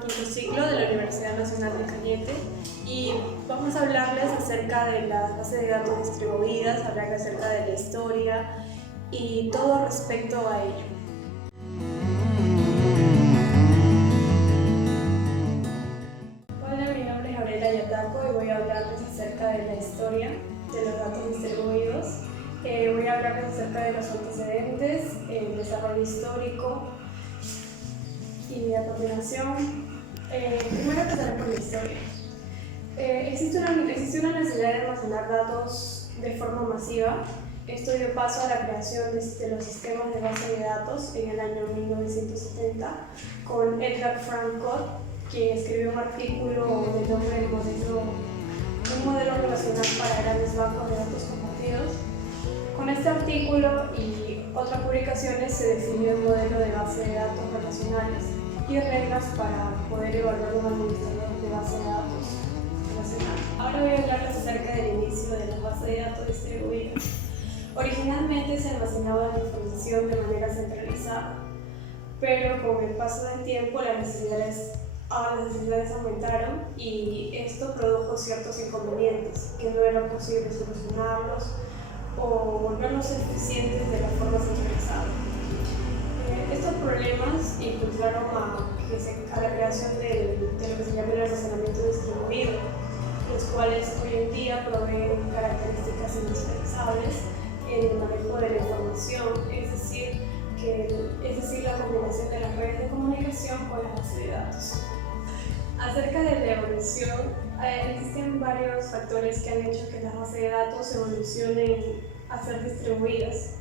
quinto ciclo de la Universidad Nacional de Cañete y vamos a hablarles acerca de las bases de datos distribuidas, hablar acerca de la historia y todo respecto a ello. Hola, mi nombre es Gabriela Yataco y voy a hablarles acerca de la historia de los datos distribuidos. Voy a hablarles acerca de los antecedentes, el desarrollo histórico y a continuación, primero empezaré por la historia. Existe una necesidad de almacenar datos de forma masiva. Esto dio paso a la creación de los sistemas de base de datos en el año 1970 con Edgar Frank Codd, quien escribió un artículo de nombre de un modelo relacional para grandes bancos de datos compartidos. Con este artículo y otras publicaciones se definió un modelo de base de datos relacionales y reglas para poder evaluar un administrador de base de datos relacional. Ahora voy a hablarles acerca del inicio de las bases de datos distribuidas. Originalmente se almacenaba la información de manera centralizada, pero con el paso del tiempo las necesidades aumentaron y esto produjo ciertos inconvenientes que no era posible solucionarlos o volverlos eficientes de la forma centralizada. Estos problemas impulsaron a la creación de lo que se llama el almacenamiento distribuido, los cuales hoy en día proveen características indispensables en el manejo de la información, es decir, la combinación de las redes de comunicación con las bases de datos. Acerca de la evolución, existen varios factores que han hecho que las bases de datos evolucionen a ser distribuidas.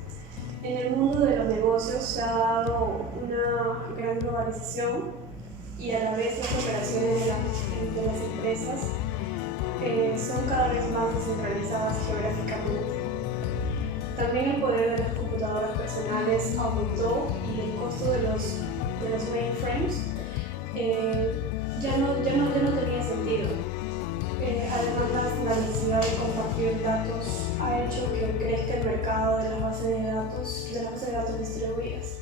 En el mundo de los negocios se ha dado una gran globalización y a la vez las operaciones de las empresas son cada vez más descentralizadas geográficamente. También el poder de las computadoras personales aumentó y el costo de los mainframes ya no tenía sentido. Además, la necesidad de compartir datos ha hecho que crezca el mercado de las bases de datos distribuidas.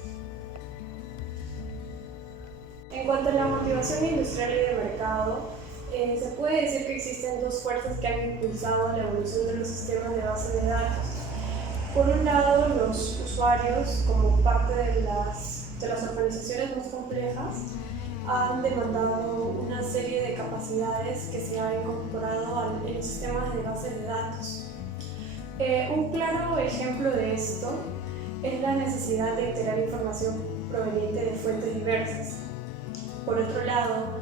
En cuanto a la motivación industrial y de mercado, se puede decir que existen dos fuerzas que han impulsado la evolución de los sistemas de bases de datos. Por un lado, los usuarios, como parte de las organizaciones más complejas, han demandado una serie de capacidades que se han incorporado en los sistemas de bases de datos. Un claro ejemplo de esto es la necesidad de integrar información proveniente de fuentes diversas. Por otro lado,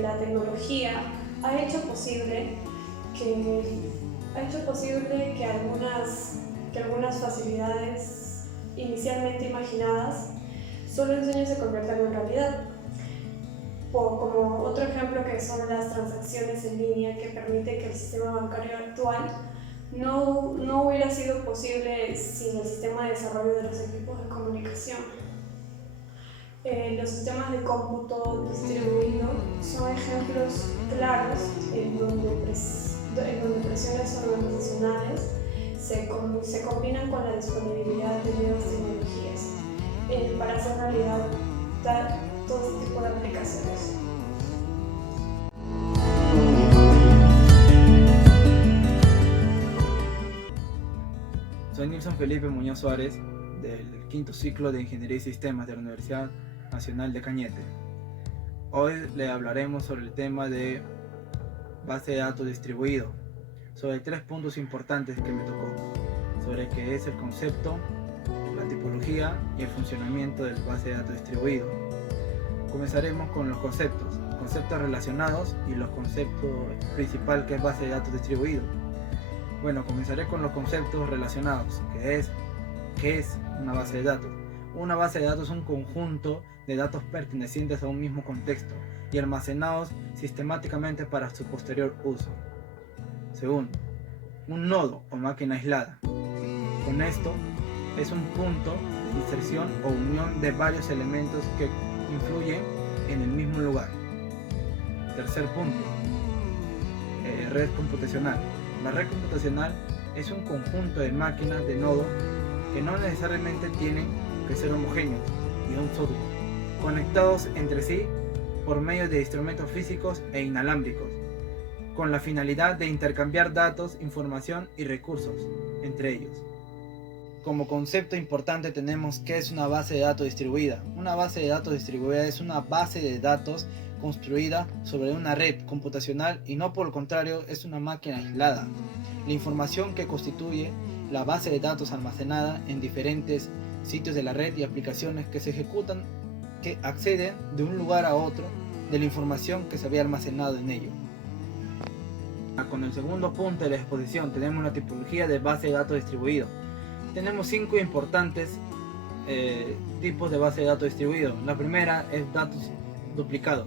la tecnología ha hecho posible que algunas facilidades inicialmente imaginadas solo en sueños se conviertan en realidad. Como otro ejemplo que son las transacciones en línea que permiten que el sistema bancario actual no hubiera sido posible sin el sistema de desarrollo de los equipos de comunicación. Los sistemas de cómputo distribuido son ejemplos claros en donde presiones organizacionales se combinan con la disponibilidad de nuevas tecnologías para hacer realidad todo este tipo de aplicaciones. Soy Nilson Felipe Muñoz Suárez, del quinto ciclo de Ingeniería y Sistemas de la Universidad Nacional de Cañete. Hoy le hablaremos sobre el tema de base de datos distribuido, sobre 3 puntos importantes que me tocó, sobre qué es el concepto, la tipología y el funcionamiento del base de datos distribuido. Comenzaremos con los conceptos relacionados y los conceptos principal que es base de datos distribuido. Bueno, comenzaré con los conceptos relacionados, ¿qué es una base de datos? Una base de datos es un conjunto de datos pertenecientes a un mismo contexto y almacenados sistemáticamente para su posterior uso. Segundo, un nodo o máquina aislada. Con esto es un punto de inserción o unión de varios elementos que influyen en el mismo lugar. Tercer punto, red computacional. La red computacional es un conjunto de máquinas de nodos que no necesariamente tienen que ser homogéneos y un software, conectados entre sí por medio de instrumentos físicos e inalámbricos, con la finalidad de intercambiar datos, información y recursos entre ellos. Como concepto importante tenemos qué es una base de datos distribuida. Una base de datos distribuida es una base de datos construida sobre una red computacional y no por el contrario es una máquina aislada. La información que constituye la base de datos almacenada en diferentes sitios de la red y aplicaciones que se ejecutan, que acceden de un lugar a otro de la información que se había almacenado en ello. Con el segundo punto de la exposición tenemos una tipología de base de datos distribuido. Tenemos 5 importantes tipos de base de datos distribuido. La primera es datos duplicados.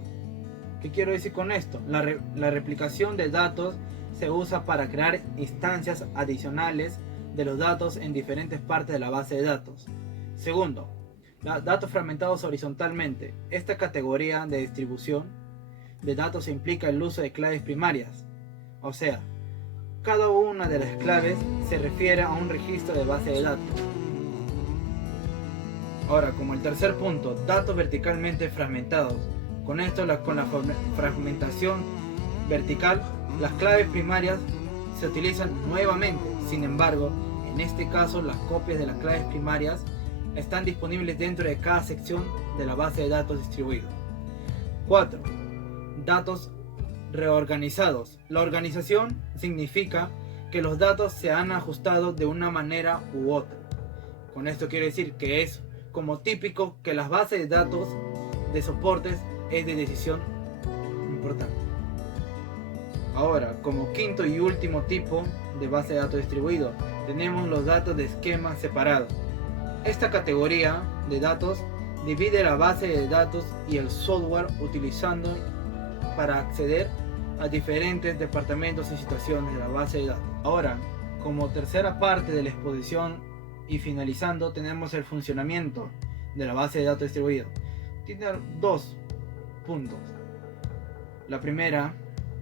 ¿Qué quiero decir con esto? La replicación de datos se usa para crear instancias adicionales de los datos en diferentes partes de la base de datos. Segundo, datos fragmentados horizontalmente. Esta categoría de distribución de datos implica el uso de claves primarias. O sea, cada una de las claves se refiere a un registro de base de datos. Ahora, como el tercer punto, datos verticalmente fragmentados. Con esto, con la fragmentación vertical, las claves primarias se utilizan nuevamente. Sin embargo, en este caso, las copias de las claves primarias están disponibles dentro de cada sección de la base de datos distribuido. 4. Datos reorganizados. La organización significa que los datos se han ajustado de una manera u otra. Con esto quiero decir que es como típico que las bases de datos de soportes es de decisión importante. Ahora, como quinto y último tipo de base de datos distribuido, tenemos los datos de esquema separado. Esta categoría de datos divide la base de datos y el software utilizando para acceder a diferentes departamentos y situaciones de la base de datos. Ahora, como tercera parte de la exposición y finalizando, tenemos el funcionamiento de la base de datos distribuido. Tiene 2 puntos. La primera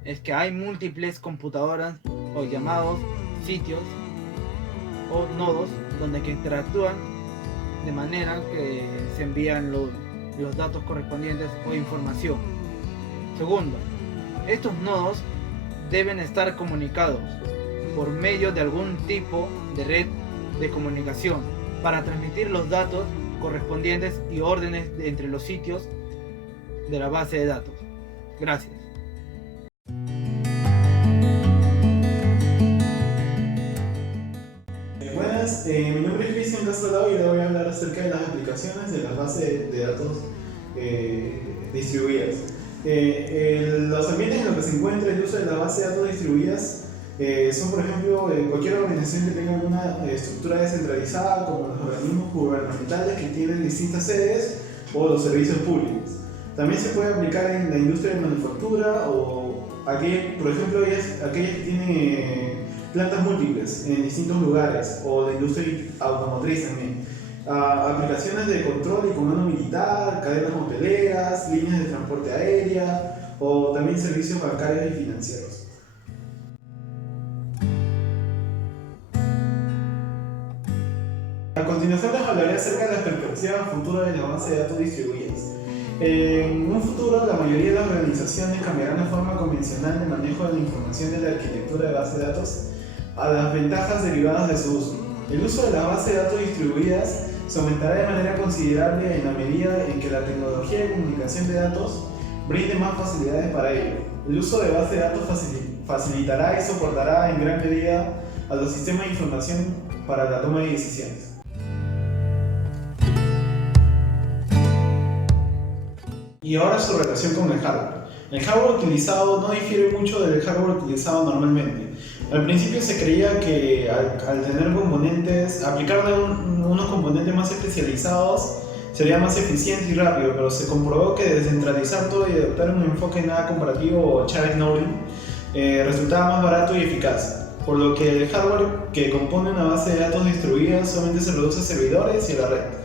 es que hay múltiples computadoras o llamados sitios o nodos donde que interactúan de manera que se envían los datos correspondientes o información. Segundo, estos nodos deben estar comunicados por medio de algún tipo de red de comunicación para transmitir los datos correspondientes y órdenes entre los sitios de la base de datos. Gracias. Buenas, mi nombre es Cristian Castro y le voy a hablar acerca de las aplicaciones de las bases de datos distribuidas. Los ambientes en los que se encuentra el uso de las bases de datos distribuidas son, por ejemplo, cualquier organización que tenga una estructura descentralizada, como los organismos gubernamentales que tienen distintas sedes o los servicios públicos. También se puede aplicar en la industria de manufactura o, por ejemplo, aquellas que tienen plantas múltiples en distintos lugares, o la industria automotriz también. Aplicaciones de control y comando militar, cadenas hoteleras, líneas de transporte aérea o también servicios bancarios y financieros. A continuación les hablaré acerca de la perspectiva futura de la base de datos distribuidas. En un futuro, la mayoría de las organizaciones cambiarán la forma convencional de manejo de la información de la arquitectura de base de datos a las ventajas derivadas de su uso. El uso de las bases de datos distribuidas se aumentará de manera considerable en la medida en que la tecnología de comunicación de datos brinde más facilidades para ello. El uso de bases de datos facilitará y soportará en gran medida a los sistemas de información para la toma de decisiones. Y ahora su relación con el hardware. El hardware utilizado no difiere mucho del hardware utilizado normalmente. Al principio se creía que al tener componentes, aplicarle unos componentes más especializados sería más eficiente y rápido, pero se comprobó que descentralizar todo y adoptar un enfoque nada comparativo o shared knowledge resultaba más barato y eficaz. Por lo que el hardware que compone una base de datos distribuida solamente se reduce a servidores y a la red.